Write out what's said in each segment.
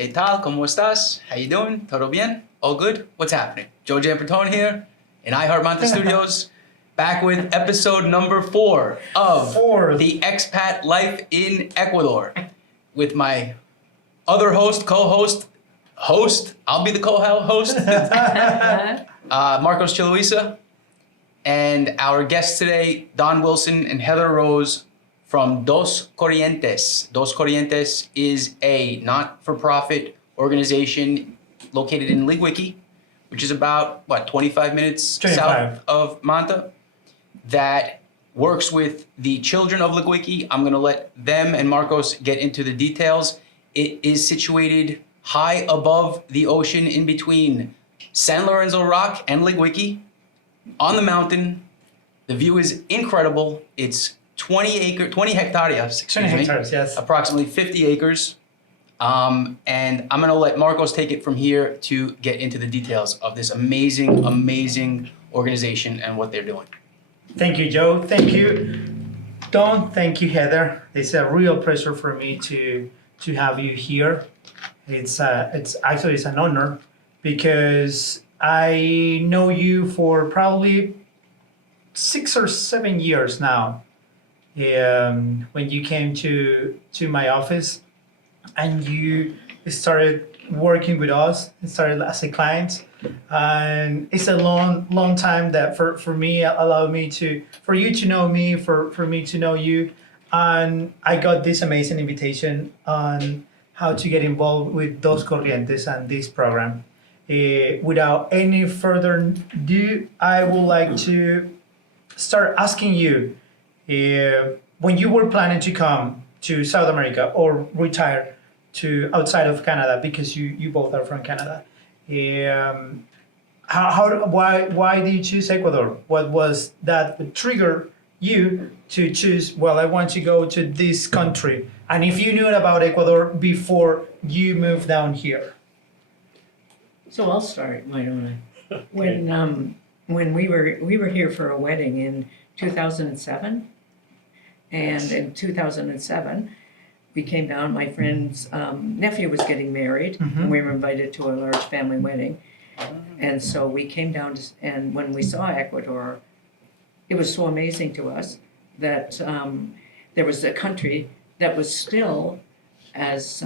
¿Qué tal? ¿Cómo estás? How you doing? ¿Todo bien? All good? What's happening? Joe Jampertone here in Manta Studios, back with episode number 4 of the Expat Life in Ecuador with my other co-host, I'll be the co-host, Marcos Chiluisa, and our guests today, Don Wilson and Heather Rose from Dos Corrientes. Dos Corrientes is a not-for-profit organization located in Liguiqui, which is about, 25 minutes south of Manta, that works with the children of Liguiqui. I'm going to let them and Marcos get into the details. It is situated high above the ocean in between San Lorenzo Rock and Liguiqui on the mountain. The view is incredible. It's 20 hectares, 20 hectares, yes. Approximately 50 acres. And I'm going to let Marcos take it from here to get into the details of this amazing, amazing organization and what they're doing. Thank you, Joe. Thank you, Don. Thank you, Heather. It's a real pleasure for me to have you here. It's an honor because I know you for probably 6 or 7 years now. When you came to my office and you started working with us, it started as a client, and it's a long time that for me allowed me for you to know me, for me to know you, and I got this amazing invitation on how to get involved with Dos Corrientes and this program. Without any further ado, I would like to start asking you, when you were planning to come to South America or retire to outside of Canada, because you both are from Canada, why did you choose Ecuador? What was that would trigger you to choose, well, I want to go to this country? And if you knew about Ecuador before you moved down here? So I'll start, why don't I? When we were here for a wedding in 2007, and in 2007, we came down. My friend's nephew was getting married, and we were invited to a large family wedding. And so we came down, and when we saw Ecuador, it was so amazing to us that there was a country that was still as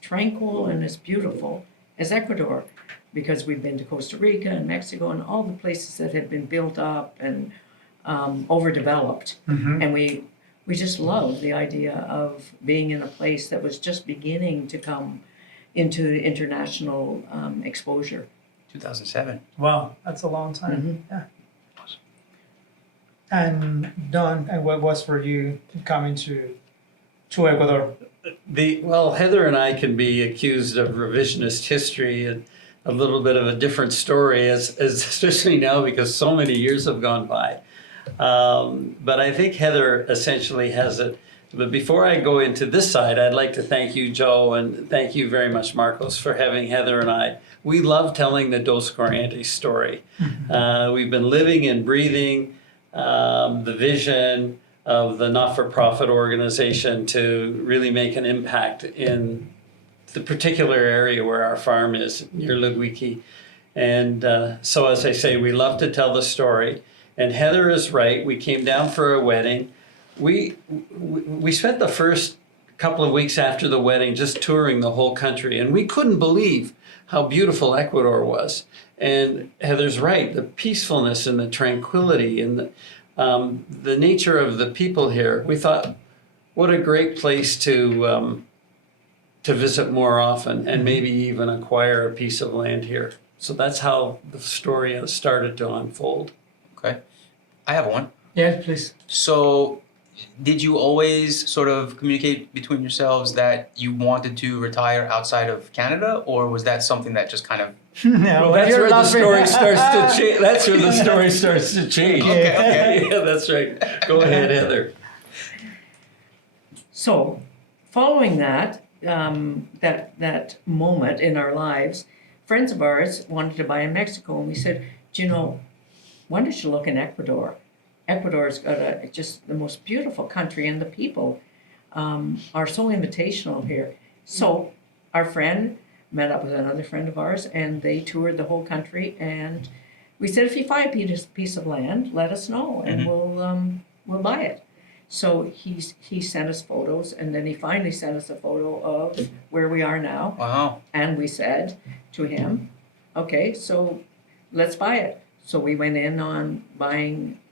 tranquil and as beautiful as Ecuador, because we've been to Costa Rica and Mexico and all the places that had been built up and overdeveloped. And we just loved the idea of being in a place that was just beginning to come into international exposure. 2007. Wow, that's a long time. Yeah. And Don, and what was for you coming to Ecuador? Well, Heather and I can be accused of revisionist history and a little bit of a different story, as especially now because so many years have gone by. But I think Heather essentially has it. But before I go into this side, I'd like to thank you, Joe, and thank you very much, Marcos, for having Heather and I. We love telling the Dos Corrientes story. We've been living and breathing the vision of the not-for-profit organization to really make an impact in the particular area where our farm is, near Liguiqui. And so, as I say, we love to tell the story. And Heather is right. We came down for a wedding. We spent the first couple of weeks after the wedding just touring the whole country, and we couldn't believe how beautiful Ecuador was. And Heather's right, the peacefulness and the tranquility and the nature of the people here. We thought, what a great place to visit more often and maybe even acquire a piece of land here. So that's how the story has started to unfold. Okay. I have one. Yeah, please. So did you always sort of communicate between yourselves that you wanted to retire outside of Canada, or was that something that just kind of... No, Well, that's where the story starts to change. That's where the story starts to change. Okay. Yeah, that's right. Go ahead, Heather. So, following that moment in our lives, friends of ours wanted to buy in Mexico, and we said, why don't you look in Ecuador? Ecuador's got just the most beautiful country, and the people are so invitational here. So our friend met up with another friend of ours, and they toured the whole country. And we said, if you find a piece of land, let us know, and we'll buy it. So he sent us photos, and then he finally sent us a photo of where we are now. Wow. And we said to him, okay, so let's buy it. So we went in on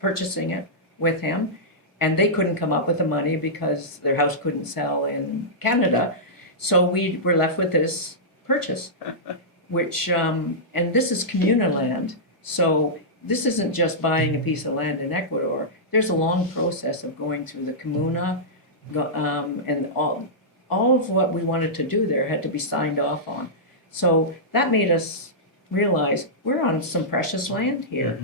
purchasing it with him, and they couldn't come up with the money because their house couldn't sell in Canada. So we were left with this purchase, which, and this is communal land. So this isn't just buying a piece of land in Ecuador. There's a long process of going through the comuna, and all of what we wanted to do there had to be signed off on. So that made us realize we're on some precious land here.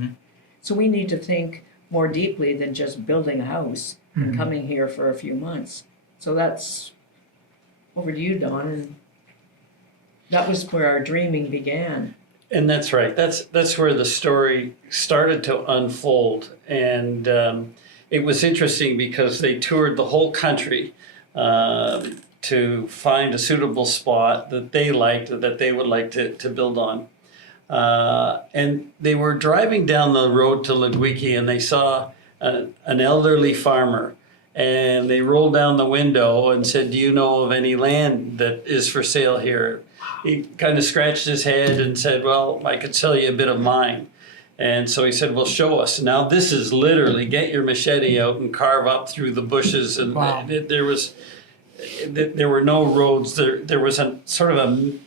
So we need to think more deeply than just building a house and coming here for a few months. So that's over to you, Don. And that was where our dreaming began. And that's right. That's where the story started to unfold. And it was interesting because they toured the whole country to find a suitable spot that they liked, that they would like to build on. And they were driving down the road to Liguiqui, and they saw an elderly farmer. And they rolled down the window and said, "Do you know of any land that is for sale here?" He kind of scratched his head and said, "Well, I could sell you a bit of mine." And so he said, "Well, show us." Now this is literally get your machete out and carve up through the bushes. And Wow. there were no roads. There was a sort of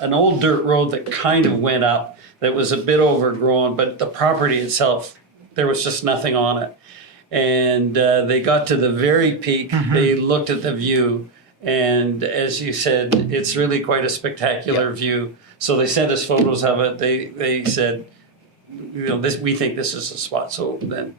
an old dirt road that kind of went up that was a bit overgrown, but the property itself, there was just nothing on it. And they got to the very peak. They looked at the view. And as you said, it's really quite a spectacular view. So they sent us photos of it. They said, we think this is the spot. So then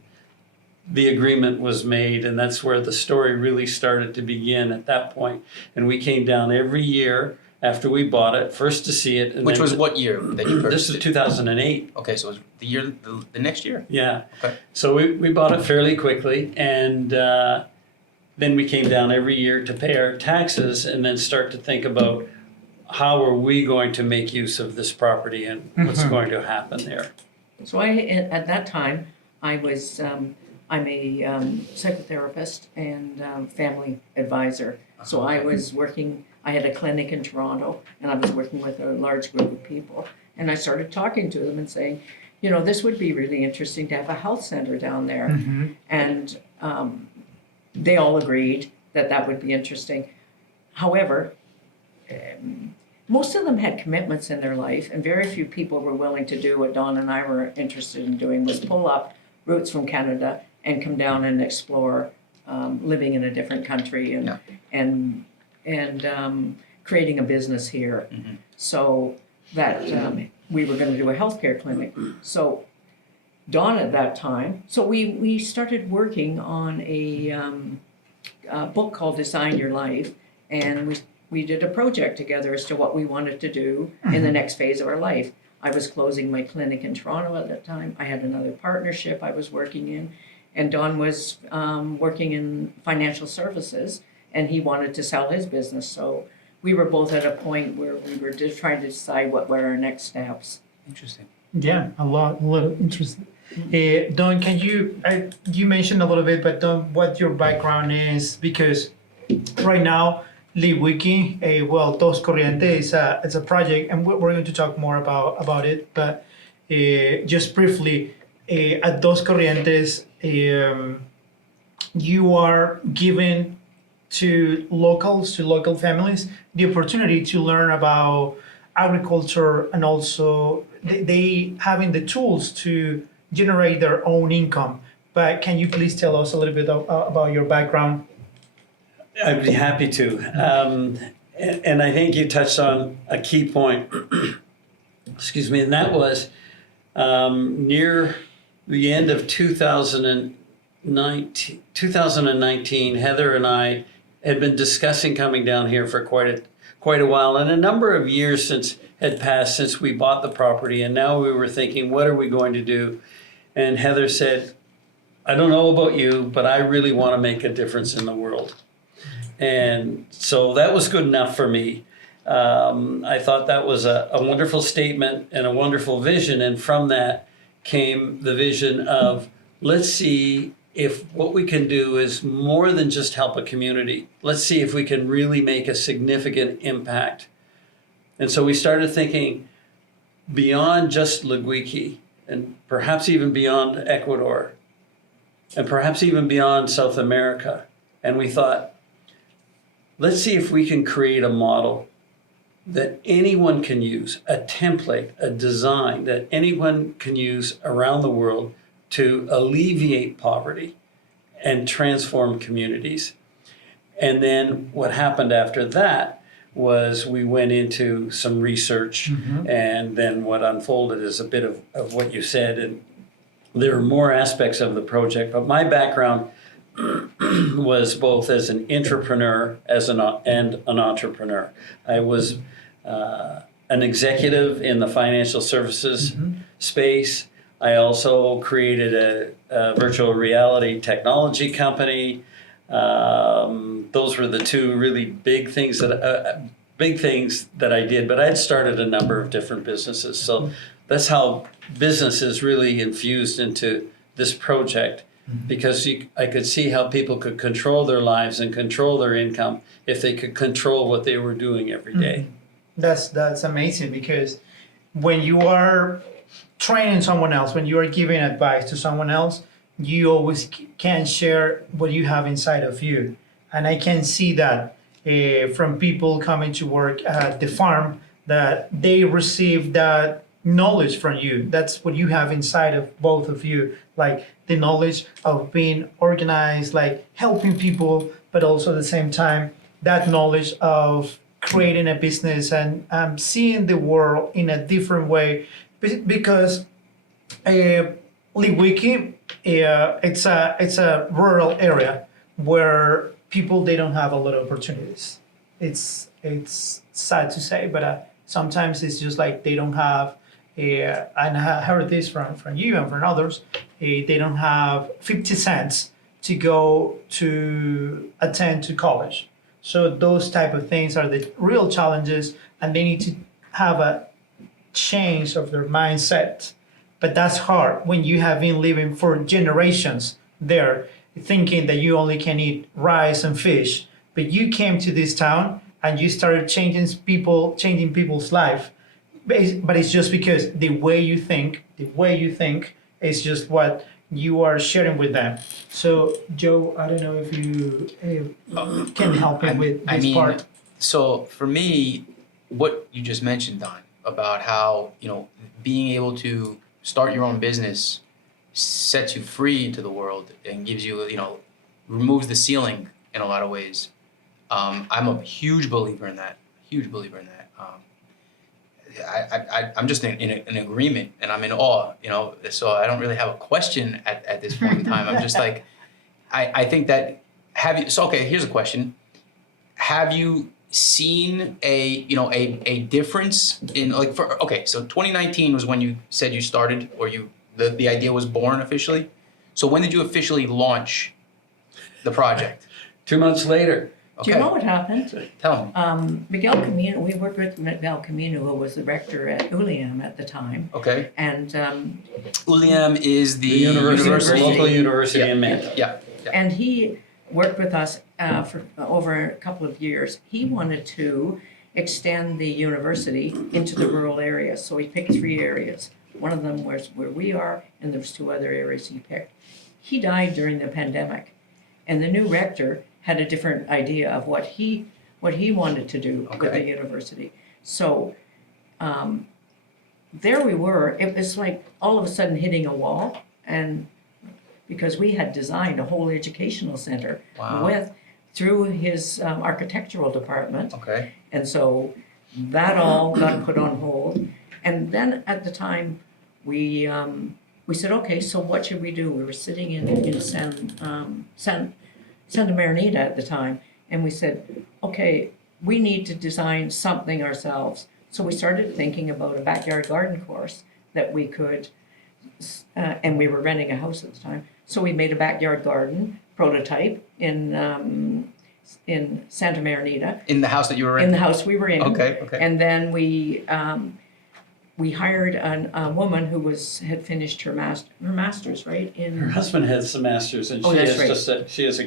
the agreement was made, and that's where the story really started to begin at that point. And we came down every year after we bought it, first to see it. And Which was what year that you purchased This was it? 2008. Okay, so it was the next year. Yeah. Okay. So we bought it fairly quickly, and then we came down every year to pay our taxes and then start to think about how are we going to make use of this property and what's going to happen there. So at that time, I'm a psychotherapist and family advisor. So I was working, I had a clinic in Toronto, and I was working with a large group of people. And I started talking to them and saying, this would be really interesting to have a health center down there. And they all agreed that would be interesting. However, most of them had commitments in their life, and very few people were willing to do what Don and I were interested in doing, was pull up roots from Canada and come down and explore living in a different country and creating a business here. So that we were going to do a healthcare clinic. So Don at that time, so we started working on a book called Design Your Life, and we did a project together as to what we wanted to do in the next phase of our life. I was closing my clinic in Toronto at that time. I had another partnership I was working in, and Don was working in financial services, and he wanted to sell his business. So we were both at a point where we were just trying to decide what were our next steps. Interesting. Yeah, a little interesting. Don, can you mentioned a little bit, but Don, what your background is, because right now, Liguiqui, Dos Corrientes, it's a project, and we're going to talk more about it, but just briefly, at Dos Corrientes, you are given to local families, the opportunity to learn about agriculture, and also they having the tools to generate their own income. But can you please tell us a little bit about your background? I'd be happy to. And I think you touched on a key point, excuse me, and that was near the end of 2019, Heather and I had been discussing coming down here for quite a while, and a number of years had passed since we bought the property, and now we were thinking, what are we going to do? And Heather said, I don't know about you, but I really want to make a difference in the world. And so that was good enough for me. I thought that was a wonderful statement and a wonderful vision. And from that came the vision of, let's see if what we can do is more than just help a community. Let's see if we can really make a significant impact. And so we started thinking beyond just Liguiqui, and perhaps even beyond Ecuador, and perhaps even beyond South America. And we thought, let's see if we can create a model that anyone can use, a template, a design that anyone can use around the world to alleviate poverty and transform communities. And then what happened after that was we went into some research, and then what unfolded is a bit of what you said. And there are more aspects of the project, but my background was both as an entrepreneur and an entrepreneur. I was an executive in the financial services space. I also created a virtual reality technology company. Those were the two really big things that I did, but I had started a number of different businesses. So that's how business is really infused into this project, because I could see how people could control their lives and control their income if they could control what they were doing every day. That's amazing, because when you are training someone else, when you are giving advice to someone else, you always can share what you have inside of you. And I can see that from people coming to work at the farm, that they receive that knowledge from you. That's what you have inside of both of you, like the knowledge of being organized, like helping people, but also at the same time, that knowledge of creating a business and seeing the world in a different way. Because Liguiqui, it's a rural area where people, they don't have a lot of opportunities. It's sad to say, but sometimes it's just like they don't have. And I heard this from you and from others. They don't have 50 cents to go to attend to college. So those type of things are the real challenges, and they need to have a change of their mindset. But that's hard when you have been living for generations there, thinking that you only can eat rice and fish. But you came to this town and you started changing people's life. But it's just because the way you think is just what you are sharing with them. So, Joe, I don't know if you can help me with this part. So for me, what you just mentioned, Don, about how, being able to start your own business sets you free into the world and gives you, removes the ceiling in a lot of ways. I'm a huge believer in that. I'm just in agreement, and I'm in awe, so I don't really have a question at this point in time. I'm just like, I think that, here's a question. Have you seen a difference in, so 2019 was when you said you started, or the idea was born officially. So when did you officially launch the project? 2 months later. Do you know what happened? Tell me. Miguel Camino, we worked with Miguel Camino, who was the rector at ULIAM at the time. Okay. And ULIAM is the local university in Manta. Yeah. And he worked with us for over a couple of years. He wanted to extend the university into the rural areas, so he picked 3 areas. One of them was where we are, and there's 2 other areas he picked. He died during the pandemic, and the new rector had a different idea of what he wanted to do with the university. So there we were. It was like all of a sudden hitting a wall, and because we had designed a whole educational center through his architectural department. Okay. And so that all got put on hold. And then at the time we said, okay, so what should we do? We were sitting in Santa Marinita at the time, and we said, okay, we need to design something ourselves. So we started thinking about a backyard garden course that we could, and we were renting a house at the time. So we made a backyard garden prototype in in Santa Marinita, In the house that you were in in? the house we were in. Okay, okay. And then we hired a woman who had finished her master's, right? Her husband has a master's, and Oh, she that's has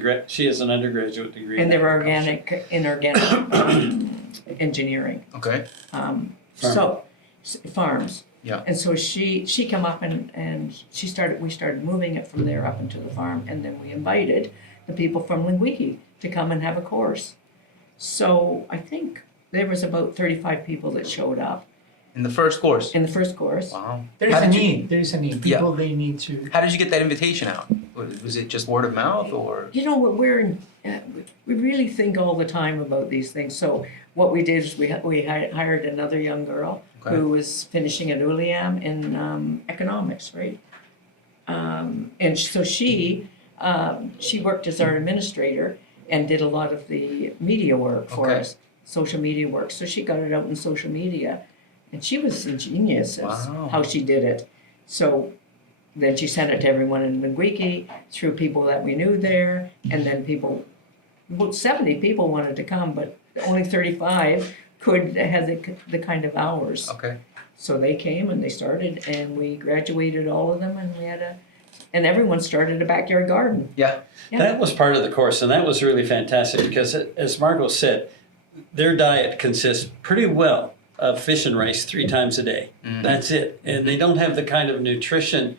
right. she has an undergraduate degree. And they were agriculture. organic engineering. Okay. So farms. Yeah. And so she came up and we started moving it from there up into the farm, and then we invited the people from Liguiqui to come and have a course. So I think there was about 35 people that showed up In the first course? in the first course. Wow. There's How a did you- need. There's a need. Yeah. People, they need to. How did you get that invitation out? Was it just word of mouth or? You know, we really think all the time about these things. So what we did is we hired another young girl Okay. who was finishing at ULIAM in economics, right? And so she worked as our administrator and did a lot of the media work for Okay. us, social media work. So she got it out in social media, and she was ingenious as Wow. how she did it. So then she sent it to everyone in Liguiqui through people that we knew there, and then about 70 people wanted to come, but only 35 could have the kind of hours. Okay. So they came and they started, and we graduated all of them, and and everyone started a backyard garden. Yeah. Yeah. That was part of the course, and that was really fantastic because, as Margot said, their diet consists pretty well of fish and rice 3 times a day. That's it. And they don't have the kind of nutrition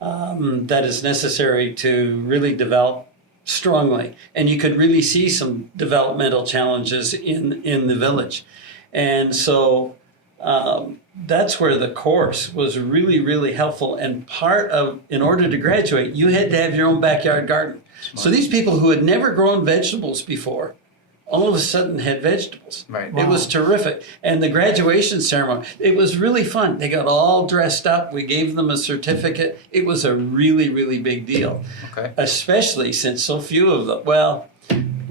that is necessary to really develop strongly. And you could really see some developmental challenges in the village. And so that's where the course was really, really helpful. And in order to graduate, you had to have your own backyard garden. So these people who had never grown vegetables before, all of a sudden had vegetables. Right. It was terrific. And the graduation ceremony, it was really fun. They got all dressed up. We gave them a certificate. It was a really, really big deal. Okay. Especially since so few of them,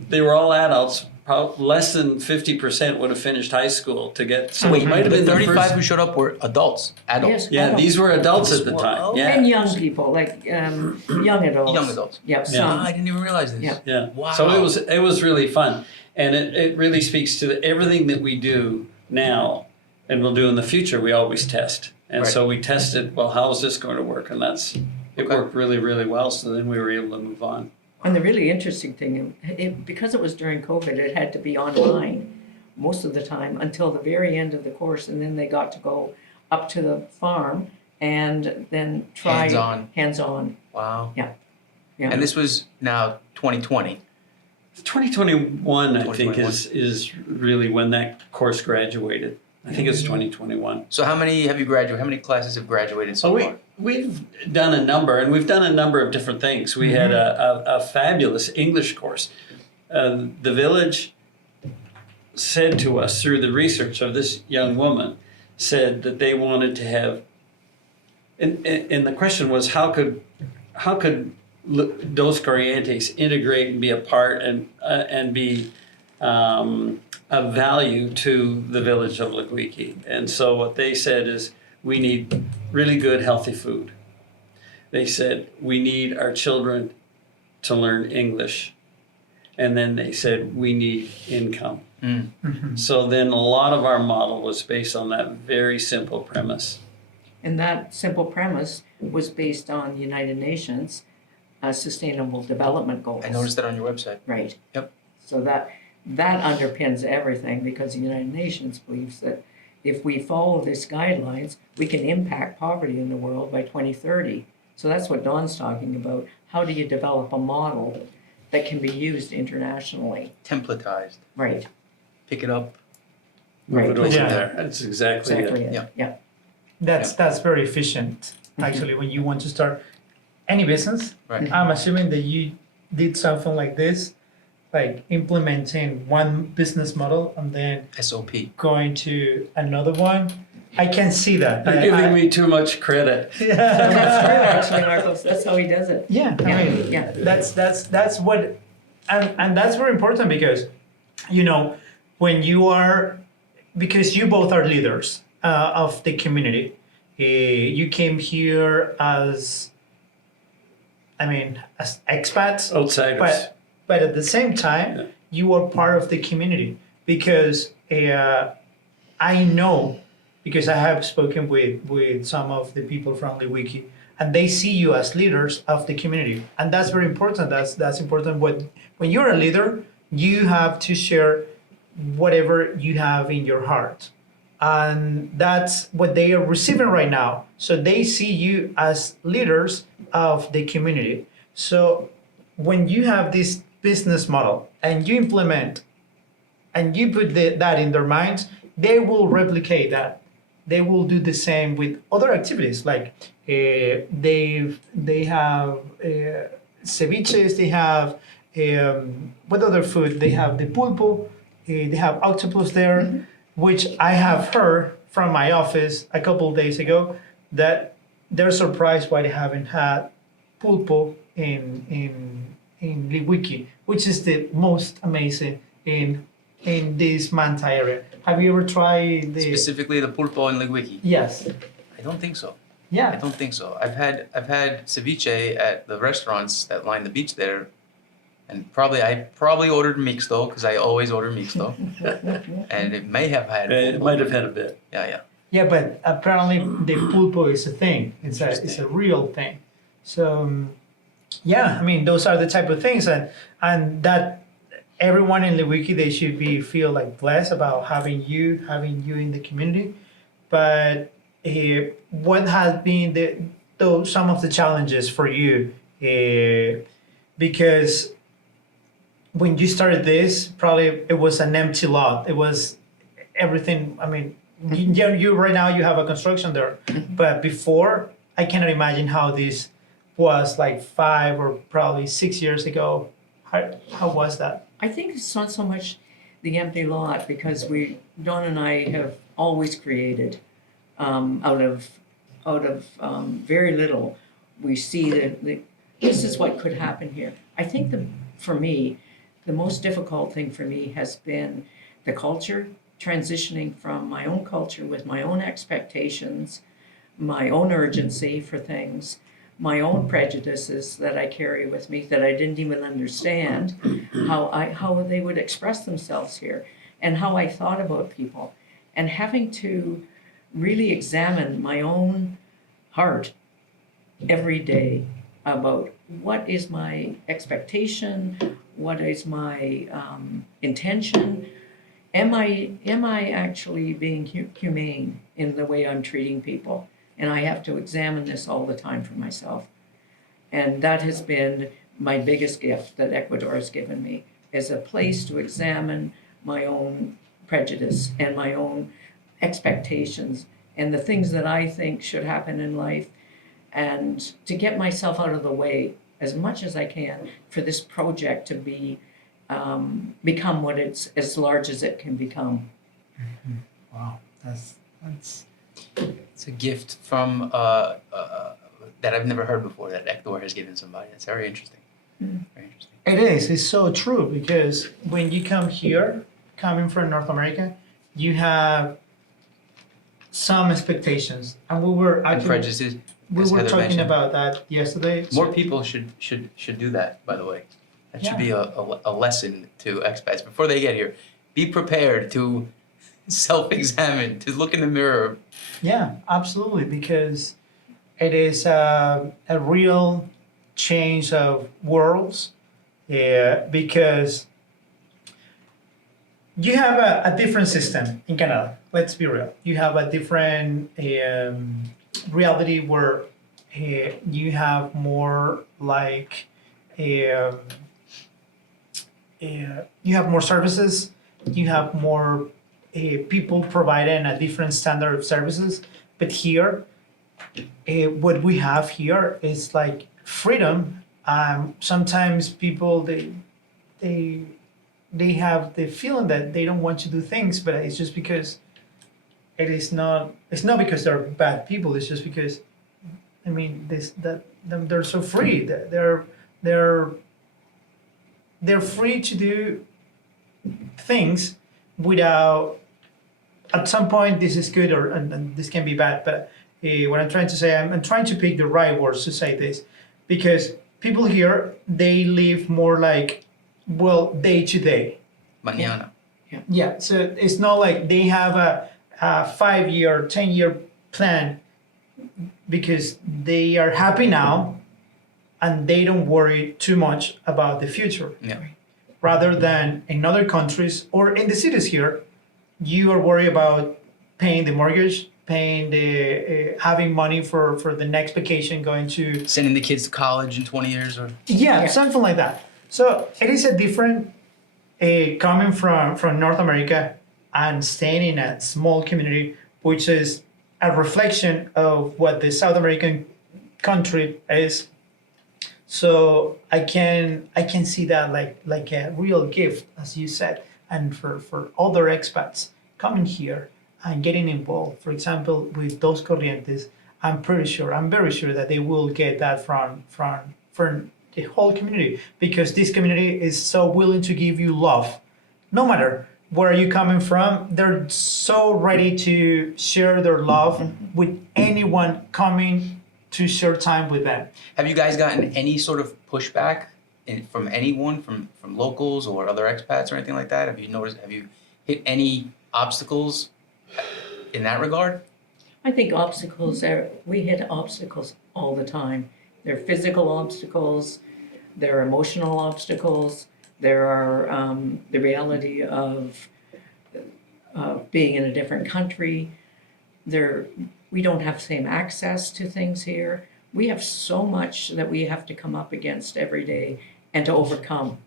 they were all adults. Less than 50% would have finished high school to get. So Wait, it might have the been the 35 first. who showed up were adults, adults. Yes. Yeah, adults. these were adults at the Wow. time. Yeah. And young people, like young adults. Young adults. Yeah, Ah, some. I didn't even realize this. Yeah. Yeah. Wow. So it was really fun, and it really speaks to everything that we do now, and we'll do in the future. We always test, and Right. so we tested. Well, how is this going to work? And it Okay. worked really, really well. So then we were able to move on. And the really interesting thing, because it was during COVID, it had to be online most of the time until the very end of the course, and then they got to go up to the farm and then try Hands-on. hands-on. Wow. Yeah. And this was now 2020. 2021, I think, 2021. is really when that course graduated. I think it's 2021. So how many have you graduated? How many classes have graduated so far? We've done a number, and we've done a number of different things. We had a fabulous English course. The village said to us through the research of this young woman, said that they wanted to have, and the question was how could Dos Corrientes integrate and be a part and be of value to the village of Liguiqui. And so what they said is, we need really good, healthy food. They said, we need our children to learn English. And then they said, we need income. So then a lot of our model was based on that very simple premise. And that simple premise was based on the United Nations Sustainable Development Goals. I noticed that on your website. Right. Yep. So that underpins everything, because the United Nations believes that if we follow these guidelines, we can impact poverty in the world by 2030. So that's what Don's talking about. How do you develop a model that can be used internationally? Templatized. Right. Pick it up. Move it over Yeah. there. That's exactly Exactly. it. it. Yeah. That's very efficient. Actually, when you want to start any business, Right. I'm assuming that you did something like this, like implementing one business model and then SOP. going to another one. I can see that. You're giving me too much credit. Yeah. That's true, actually, Marcos. That's how he does it. Yeah, I mean, Yeah. that's what, and that's very important because, when you are, because you both are leaders of the community. You came here as expats, Outsiders. but at the same time, you are part of the community because I know because I have spoken with some of the people from Liguiqui, and they see you as leaders of the community, and that's very important. That's important. When you're a leader, you have to share whatever you have in your heart, and that's what they are receiving right now. So they see you as leaders of the community. So when you have this business model and you implement and you put that in their minds, they will replicate that. They will do the same with other activities like they have ceviches, they have what other food? They have the pulpo, they have octopus there, which I have heard from my office a couple of days ago that they're surprised why they haven't had pulpo in Liguiqui, which is the most amazing in this Manta area. Have you ever tried the Specifically the pulpo in Liguiqui. Yes. I don't think so. I Yeah. don't think so. I've had ceviche at the restaurants that line the beach there, and I probably ordered mixto because I always order mixto, and it may have had. It might have had a bit. Yeah. Yeah, but apparently the pulpo is a thing. It's a real thing. So yeah, I mean those are the type of things and that everyone in Liguiqui they should feel like blessed about having you in the community. But what has been some of the challenges for you? Because when you started this, probably it was an empty lot. It was everything. I mean, you right now you have a construction there, but before I cannot imagine how this was like 5 or probably 6 years ago. How was that? I think it's not so much the empty lot because Dawn and I have always created out of very little. We see that this is what could happen here. I think for me, the most difficult thing for me has been the culture, transitioning from my own culture with my own expectations, my own urgency for things, my own prejudices that I carry with me that I didn't even understand how they would express themselves here and how I thought about people, and having to really examine my own heart every day about what is my expectation, what is my intention. Am I actually being humane in the way I'm treating people? And I have to examine this all the time for myself. And that has been my biggest gift that Ecuador has given me, is a place to examine my own prejudice and my own expectations and the things that I think should happen in life, and to get myself out of the way as much as I can for this project to become what it's as large as it can become. Mm-hmm. Wow, that's It's a gift from that I've never heard before that Ecuador has given somebody. It's very interesting. Very interesting. it is. It's so true because when you come here, coming from North America, you have some expectations, and we were And actually prejudices. we as were Heather talking mentioned. about that yesterday. More people should do that. By the way, that should be a lesson to expats before they get here. Be prepared to self-examine, to look in the mirror. Yeah, absolutely, because it is a real change of worlds. Yeah, because you have a different system in Canada. Let's be real. You have a different reality where you have more like you have more services. You have more people providing a different standard of services. But here, what we have here is like freedom. Sometimes people they have the feeling that they don't want to do things, but it's just because it's not because they're bad people. It's just because they're so free. They're free to do things without. At some point, this is good and this can be bad. But what I'm trying to say, I'm trying to pick the right words to say this, because people here, they live more like, well, day to day. Mañana. Yeah, so it's not like they have a 5-year, 10-year plan because they are happy now and they don't worry too much about the future. Yeah. Rather than in other countries or in the cities here, you are worried about paying the mortgage, paying the having money for the next vacation, going to Sending the kids to college in 20 years or yeah, something like that. So it is a different coming from North America and staying in a small community, which is a reflection of what the South American country is. So I can see that like a real gift, as you said, and for other expats coming here and getting involved. For example, with Dos Corrientes, I'm very sure that they will get that from the whole community because this community is so willing to give you love, no matter where are you coming from. They're so ready to share their love with anyone coming to share time with them. have you guys gotten any sort of pushback from anyone, from locals or other expats or anything like that? Have you hit any obstacles in that regard? I think we hit obstacles all the time. There are physical obstacles, there are emotional obstacles, there are the reality of being in a different country. We don't have the same access to things here. We have so much that we have to come up against every day and to overcome.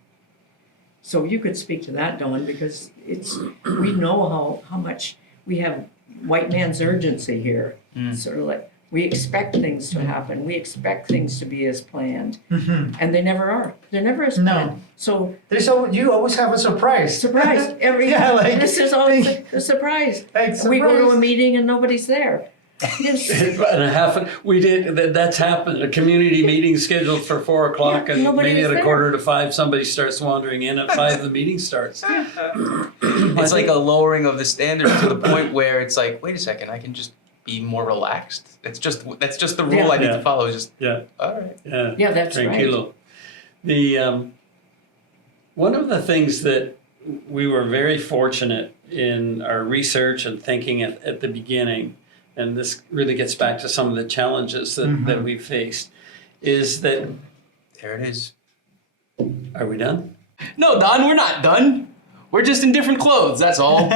So you could speak to that, Dawn, because we know how much we have white man's urgency here. Sort of like we expect things to happen. We expect things to be as planned, and they never are. They're never as planned. So You always have a surprise. surprise every this is always a surprise. We go to a meeting and nobody's there. Yes. We did, that's happened, a community meeting scheduled for 4 o'clock Yeah, and nobody maybe was at a there. quarter to 5, somebody starts wandering in, at 5 the meeting starts. It's like a lowering of the standards to the point where it's like, wait a second, I can just be more relaxed. That's just the rule Yeah. I need Yeah. to follow. It's just Yeah, all right. yeah. Yeah, that's right. Tranquilo. The, one of the things that we were very fortunate in our research and thinking at the beginning, and this really gets back to some of the challenges that we faced, is that, There it is. are we done? No, Don, we're not done. We're just in different clothes. That's all.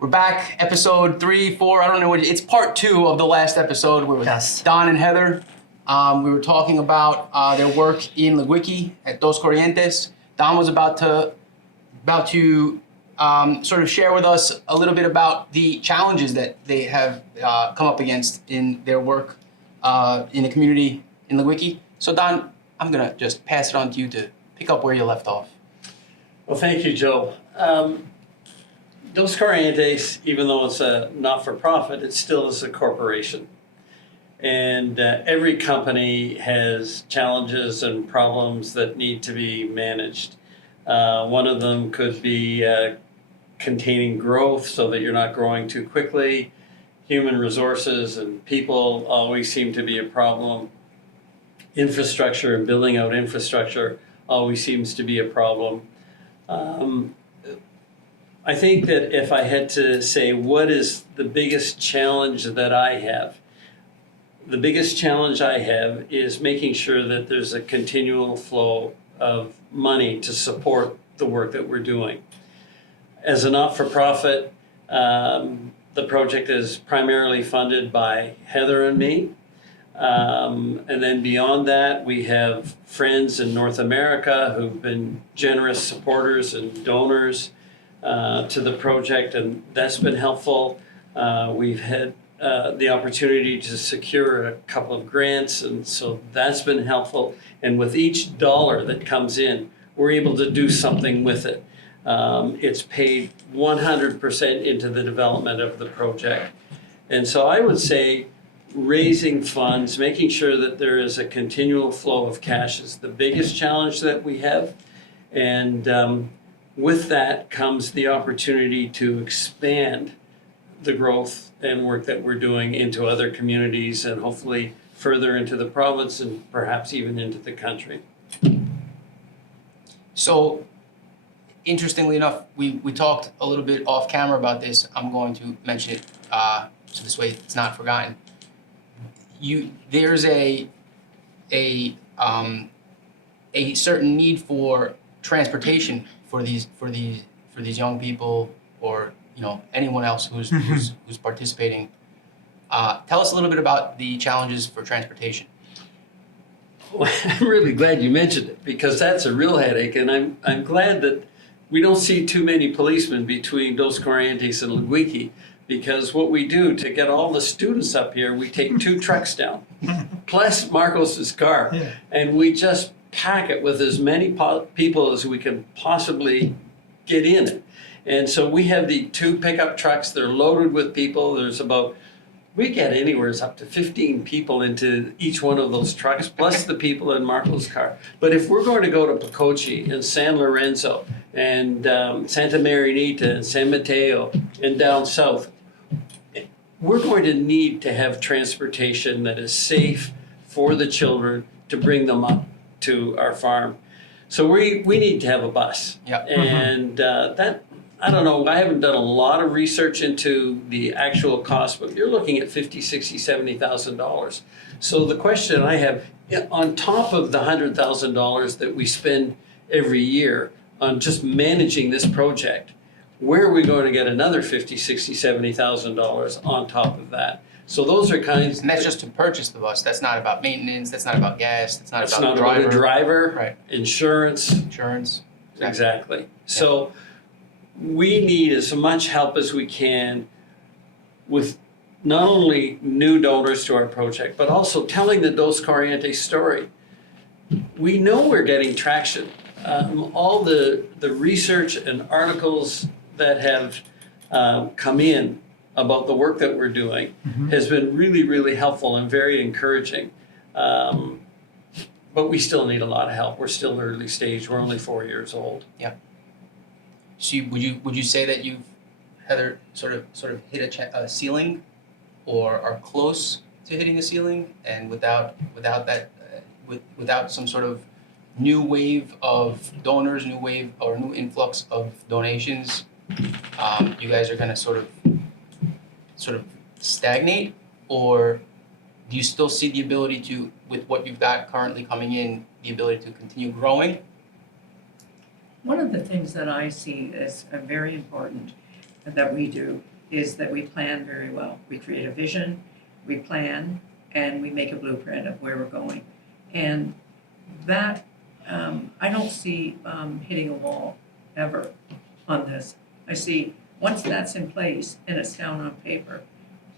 We're back, episode 3, 4. I don't know what it's part 2 of the last episode. We're with Yes. Don and Heather. We were talking about their work in Liguiqui at Dos Corrientes. Don was about to sort of share with us a little bit about the challenges that they have come up against in their work in the community in Liguiqui. So Don, I'm gonna just pass it on to you to pick up where you left off. Well, thank you, Joe. Dos Corrientes, even though it's a not-for-profit, it still is a corporation. And every company has challenges and problems that need to be managed. One of them could be containing growth so that you're not growing too quickly. Human resources and people always seem to be a problem. Infrastructure and building out infrastructure always seems to be a problem. I think that if I had to say what is the biggest challenge that I have, the biggest challenge I have is making sure that there's a continual flow of money to support the work that we're doing. As a not-for-profit, the project is primarily funded by Heather and me. And then beyond that, we have friends in North America who've been generous supporters and donors to the project, and that's been helpful. We've had the opportunity to secure a couple of grants, and so that's been helpful. And with each dollar that comes in, we're able to do something with it. It's paid 100% into the development of the project. And so I would say raising funds, making sure that there is a continual flow of cash is the biggest challenge that we have. And with that comes the opportunity to expand the growth and work that we're doing into other communities and hopefully further into the province and perhaps even into the country. So interestingly enough, we talked a little bit off camera about this. I'm going to mention it so this way it's not forgotten. There's a certain need for transportation for these young people, or anyone else who's participating. Tell us a little bit about the challenges for transportation. Well, I'm really glad you mentioned it, because that's a real headache, and I'm glad that we don't see too many policemen between Dos Corrientes and Liguiqui, because what we do to get all the students up here, we take 2 trucks down, plus Marcos's car, and we just pack it with as many people as we can possibly get in it. And so we have the 2 pickup trucks. They're loaded with people. We get anywhere up to 15 people into each one of those trucks, plus the people in Marco's car. But if we're going to go to Pocochi and San Lorenzo and Santa Marinita and San Mateo and down south, we're going to need to have transportation that is safe for the children to bring them up to our farm. So we need to have a bus. Yeah. And that, I don't know, I haven't done a lot of research into the actual cost, but you're looking at $50,000, $60,000, $70,000. So the question I have, on top of the $100,000 that we spend every year on just managing this project, where are we going to get another $50,000, $60,000, $70,000 on top of that? So those are kinds. And that's just to purchase the bus. That's not about maintenance. That's not about gas. That's not about the driver. Right. Insurance. Insurance. Exactly. So we need as much help as we can with not only new donors to our project, but also telling the Dos Corrientes story. We know we're getting traction. All the research and articles that have come in about the work that we're doing has been really, really helpful and very encouraging. But we still need a lot of help. We're still early stage. We're only 4 years old. Yeah. So would you say that you've, Heather, sort of hit a ceiling, or are close to hitting a ceiling, and without some sort of new wave of donors, new influx of donations, you guys are going to sort of stagnate, or do you still see the ability to, with what you've got currently coming in, the ability to continue growing? One of the things that I see as very important that we do is that we plan very well. We create a vision, we plan, and we make a blueprint of where we're going. And that, I don't see hitting a wall ever on this. I see once that's in place and it's down on paper,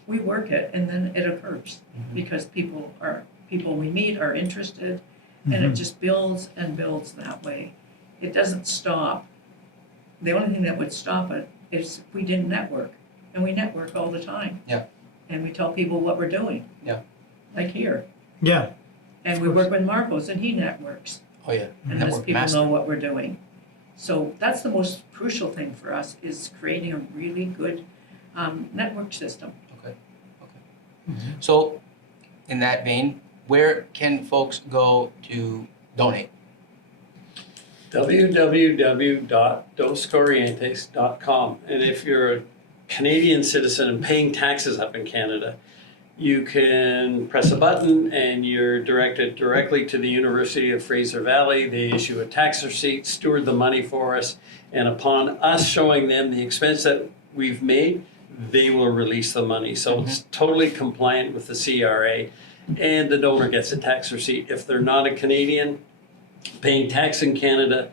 we work it and then it occurs, because people we meet are interested, and it just builds and builds that way. It doesn't stop. The only thing that would stop it is if we didn't network, and we network all the time. Yeah. And we tell people what we're doing. Yeah. Like here. Yeah. And we work with Marcos, and he networks. Oh yeah. And lets Network people master. know what we're doing. So that's the most crucial thing for us, is creating a really good network system. Okay. So, in that vein, where can folks go to donate? www.doscorrientes.com. And if you're a Canadian citizen and paying taxes up in Canada, you can press a button and you're directed directly to the University of Fraser Valley. They issue a tax receipt, steward the money for us, and upon us showing them the expense that we've made, they will release the money. So it's totally compliant with the CRA, and the donor gets a tax receipt. If they're not a Canadian paying tax in Canada,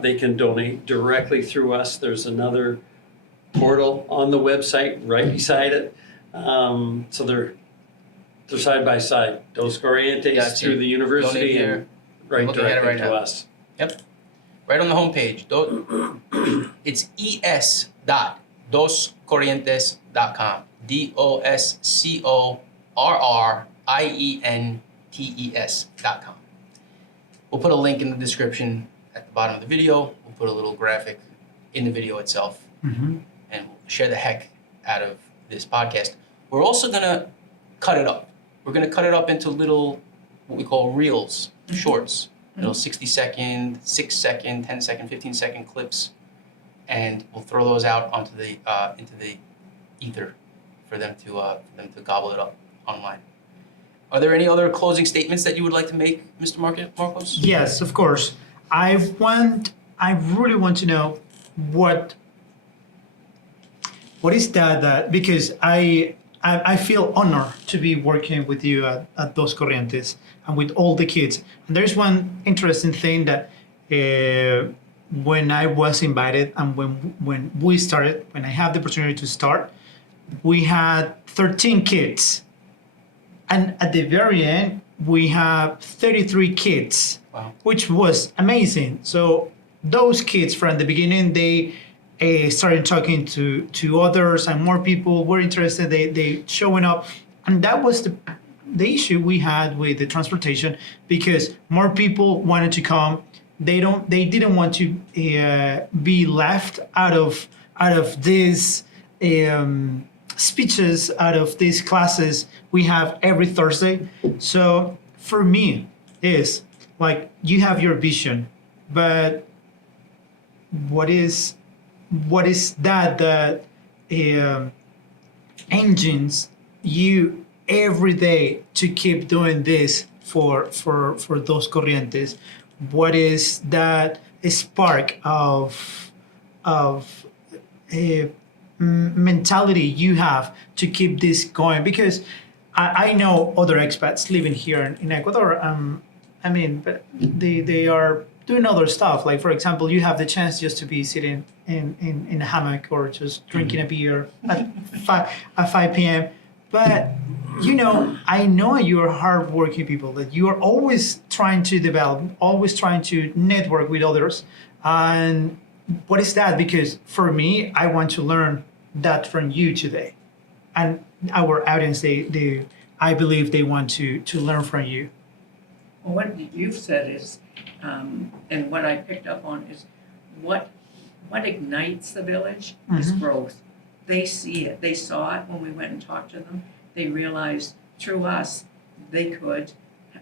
they can donate directly through us. There's another portal on the website right beside it. So they're side by side. Dos Corrientes through the university and right directly to us. Yep. Right on the homepage. It's es.doscorrientes.com. DOSCORRIENTES.com. We'll put a link in the description at the bottom of the video. We'll put a little graphic in the video itself, and we'll share the heck out of this podcast. We're also gonna cut it up. We're gonna cut it up into little, what we call reels, shorts, little 60-second, 6-second, 10-second, 15-second clips, and we'll throw those out onto the into the ether for them to gobble it up online. Are there any other closing statements that you would like to make, Mr. Marcos? Yes, of course. I really want to know what is that because I feel honored to be working with you at Dos Corrientes and with all the kids. And there's one interesting thing that when I was invited and when we started, when I had the opportunity to start, we had 13 kids. And at the very end, we have 33 kids, Wow. which was amazing. So those kids from the beginning, they started talking to others, and more people were interested. They showing up, and that was the issue we had with the transportation, because more people wanted to come. They didn't want to be left out of this. Speeches, out of these classes we have every Thursday. So for me is like, you have your vision, but what is that engines you every day to keep doing this for Dos Corrientes? What is that spark of mentality you have to keep this going? Because I know other expats living here in Ecuador. I mean, but they are doing other stuff. Like, for example, you have the chance just to be sitting in a hammock or just drinking a beer at 5 p.m. But I know you're hardworking people, that you are always trying to develop, always trying to network with others. And what is that? Because for me, I want to learn that from you today. And our audience, I believe they want to learn from you. Well, what you've said is, and what I picked up on is, what ignites the village is growth. They see it. They saw it when we went and talked to them. They realized through us, they could,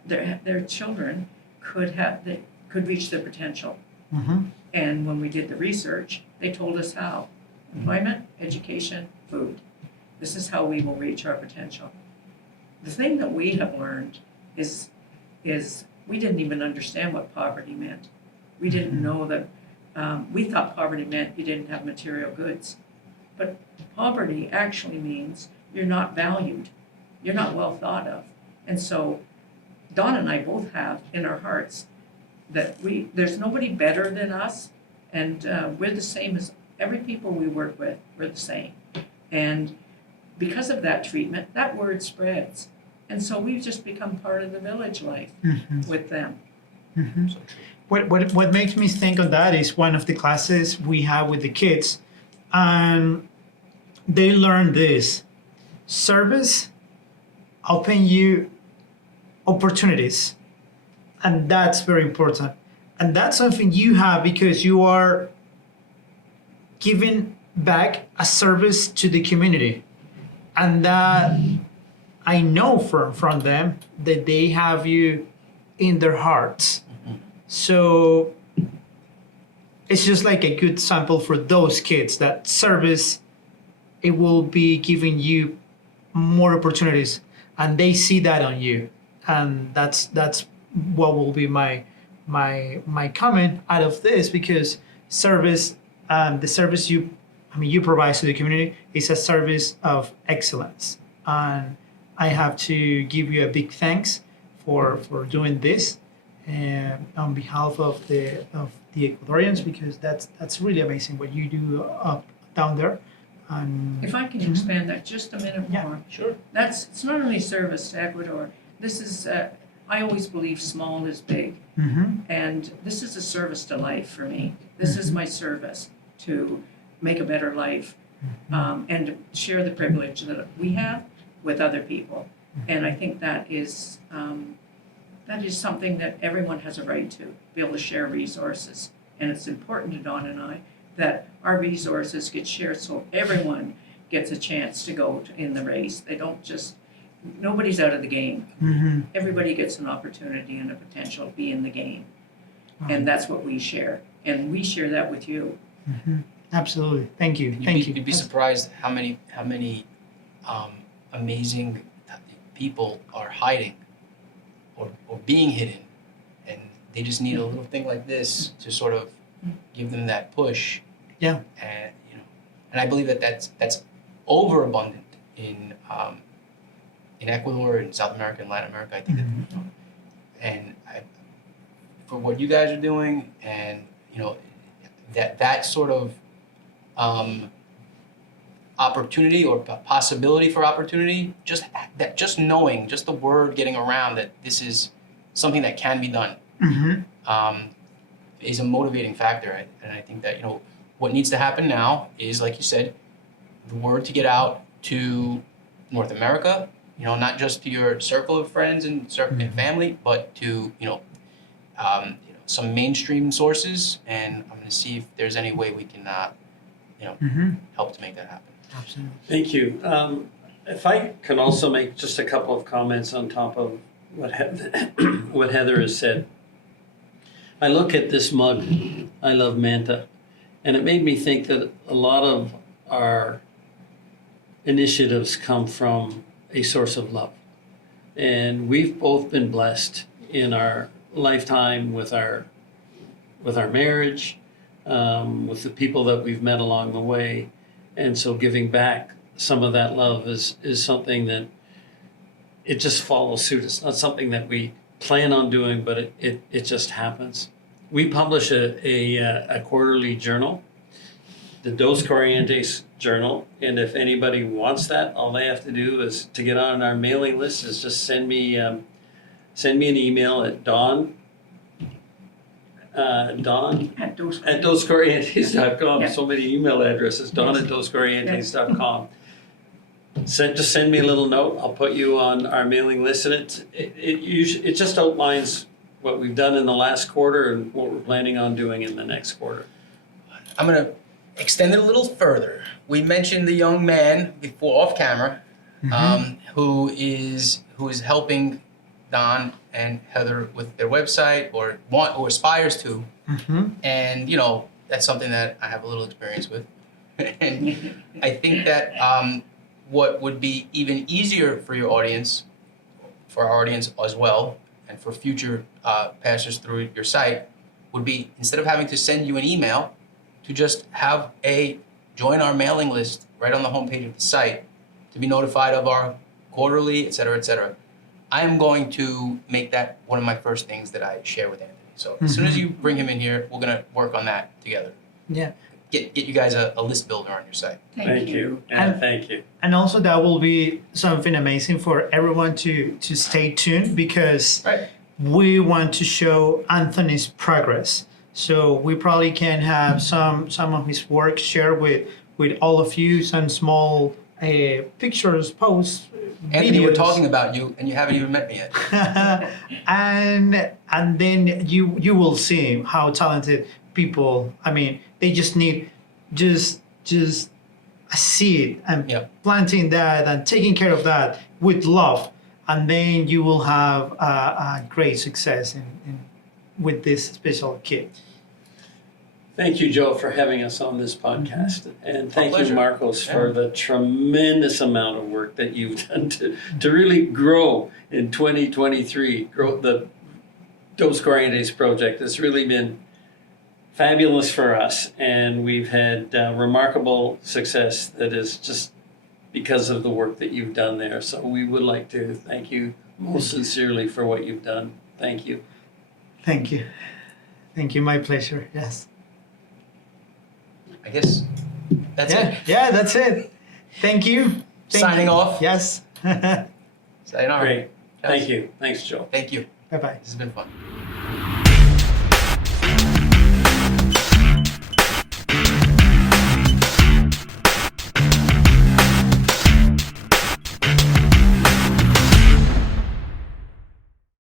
their children could reach their potential. Mm-hmm. And when we did the research, they told us how. Employment, education, food. This is how we will reach our potential. The thing that we have learned is we didn't even understand what poverty meant. We didn't know that, we thought poverty meant you didn't have material goods. But poverty actually means you're not valued. You're not well thought of. And so Dawn and I both have in our hearts that there's nobody better than us, and we're the same as every people we work with. We're the same. And because of that treatment, that word spreads. And so we've just become part of the village life with them. Mm-hmm. What makes me think of that is one of the classes we have with the kids, and they learn this: service open you opportunities, and that's very important. And that's something you have because you are giving back a service to the community, and that I know from them that they have you in their hearts. So it's just like a good sample for those kids, that service, it will be giving you more opportunities, and they see that on you. And that's what will be my comment out of this, because service, the service you provide to the community is a service of excellence. And I have to give you a big thanks for doing this on behalf of the Ecuadorians, because that's really amazing what you do up down there. And If I can expand that just a minute more. sure. It's not only service to Ecuador. This is, I always believe small is big. And this is a service to life for me. This is my service to make a better life, and to share the privilege that we have with other people. And I think that is something that everyone has a right to, be able to share resources. And it's important to Dawn and I that our resources get shared so everyone gets a chance to go in the race. They don't just, nobody's out of the game. Everybody gets an opportunity and a potential to be in the game. And that's what we share. And we share that with you. Absolutely. Thank you. Thank you. You'd be surprised how many amazing people are hiding or being hidden, and they just need a little thing like this to sort of give them that push. Yeah. And and I believe that that's overabundant in Ecuador and South America and Latin America. I think that for what you guys are doing, and that sort of opportunity or possibility for opportunity, just knowing, just the word getting around that this is something that can be done, is a motivating factor. And I think that what needs to happen now is, like you said, the word to get out to North America, not just to your circle of friends and family, but to some mainstream sources. And I'm going to see if there's any way we can help to make that happen. Absolutely. Thank you. If I can also make just a couple of comments on top of what Heather has said. I look at this mug, I love Manta, and it made me think that a lot of our initiatives come from a source of love. And we've both been blessed in our lifetime with our marriage, with the people that we've met along the way. And so giving back some of that love is something that it just follows suit. It's not something that we plan on doing, but it just happens. We publish a quarterly journal, the Dos Corrientes journal. And if anybody wants that, all they have to do is to get on our mailing list is just send me an email at Dawn at doscorrientes.com. Yeah. So many email addresses. Dawn at doscorrientes.com. Just send me a little note. I'll put you on our mailing list, and it just outlines what we've done in the last quarter and what we're planning on doing in the next quarter. I'm going to extend it a little further. We mentioned the young man before off camera, who is helping Don and Heather with their website, or aspires to, and that's something that I have a little experience with. And I think that what would be even easier for your audience, for our audience as well, and for future passers through your site, would be, instead of having to send you an email, to just have join our mailing list right on the homepage of the site to be notified of our quarterly, et cetera, et cetera. I am going to make that one of my first things that I share with Anthony. So as soon as you bring him in here, we're going to work on that together. Yeah. Get you guys a list builder on your site. Thank you. And thank you. And also that will be something amazing for everyone to stay tuned, because we want to show Anthony's progress. So we probably can have some of his work shared with all of you, some small pictures, posts, Anthony, videos. we're talking about you, and you haven't even met me yet. and then you will see how talented people. I mean, they just need just a seed and planting that and taking care of that with love, and then you will have a great success with this special kid. Thank you, Joe, for having us on this podcast. And thank you, Marcos, for the tremendous amount of work that you've done to really grow in 2023. Grow the Dos Corrientes project. It's really been fabulous for us. And we've had remarkable success that is just because of the work that you've done there. So we would like to thank you most sincerely for what you've done. Thank you. Thank you. Thank you. My pleasure. Yes. I guess that's it. Yeah, that's it. Thank you. Signing off. Yes. Sayonara. Great. Thank you. Thanks, Joe. Thank you. Bye-bye. This has been fun.